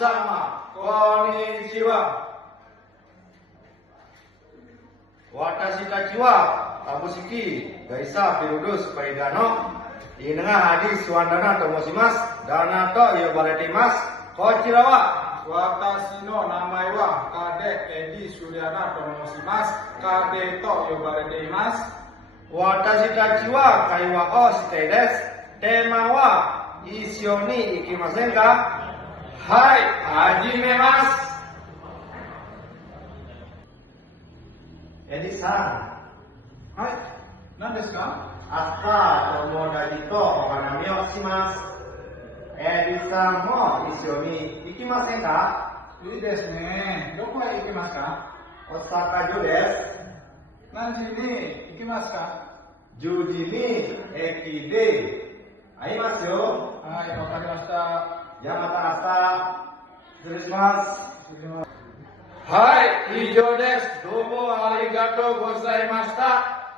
sama. Konnichiwa. Watashi tachi wa Tabushiki Gaisa Periodus Paigano. Inenga hadis Wandana Tomoshimasu. Dana to yobaretemasu. Kochira wa Watashi no namae wa Kade Edi Suryana Tomoshimasu. Kade to yobaretemasu. Watashi tachi wa kaiwa o shitei desu. Tema wa issho ni ikimasen ka? Hai, hajimemasu. Edi-san. はい。何ですか？明日友達とお花見をします。エディさんも一緒に行きませんか？いいですね。どこへ行きますか？大阪城です。何時に行きますか10時に駅で会いますよ。はい、わかりました。じゃあまた明日。失礼します。失礼します。はい、以上です。どうもありがとうございました。